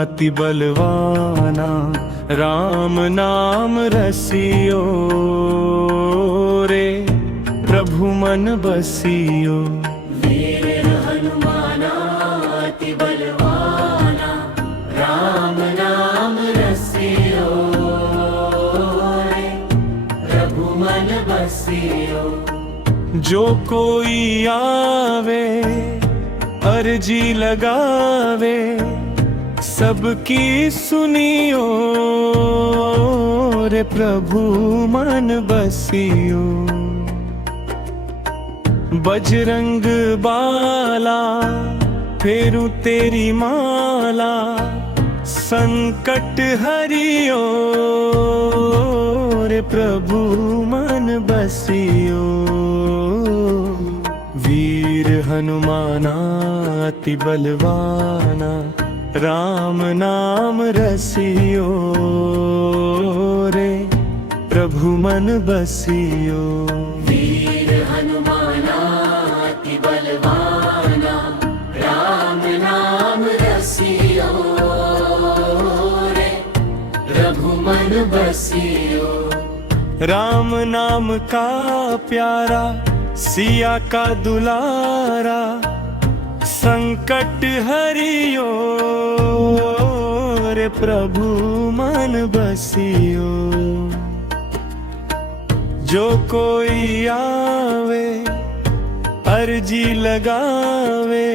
अति बलवाना, राम नाम रसियो रे प्रभु मन बसियो। वीर हनुमाना अति बलवाना, राम नाम रसियो रे प्रभु मन बसियो। जो कोई आवे अर्जी लगावे, सबकी सुनियो रे प्रभु मन बसियो। बजरंग बाला फेरू तेरी माला, संकट हरियो रे प्रभु मन बसियो। वीर हनुमाना अति बलवाना, राम नाम रसियो रे प्रभु मन बसियो। वीर हनुमाना अति बलवाना, राम नाम रसियो रे प्रभु मन बसियो। राम नाम का प्यारा, सिया का दुलारा, संकट हरियो रे प्रभु मन बसियो। जो कोई आवे अर्जी लगावे,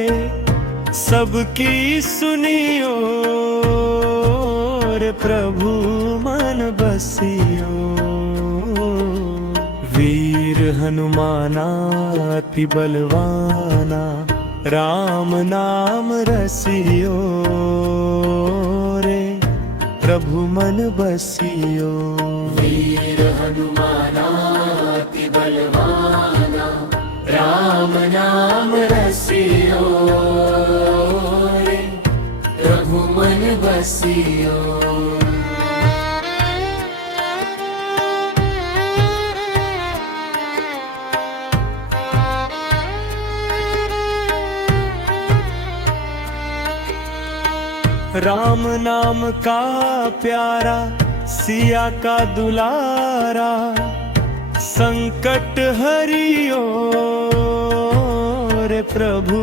सबकी सुनियो रे प्रभु मन बसियो। वीर हनुमाना अति बलवाना, राम नाम रसियो रे प्रभु मन बसियो। वीर हनुमाना अति बलवाना, राम नाम रसियो रे प्रभु मन बसियो। राम नाम का प्यारा, सिया का दुलारा, संकट हरियो रे प्रभु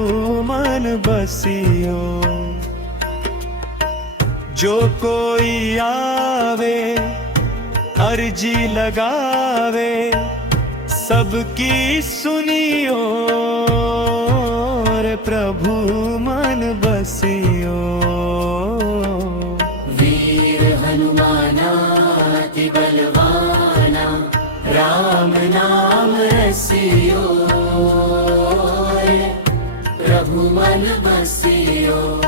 मन बसियो। जो कोई आवे अर्जी लगावे, सबकी सुनियो रे प्रभु मन बसियो। वीर हनुमाना अति बलवाना, राम नाम रसियो रे प्रभु मन बसियो।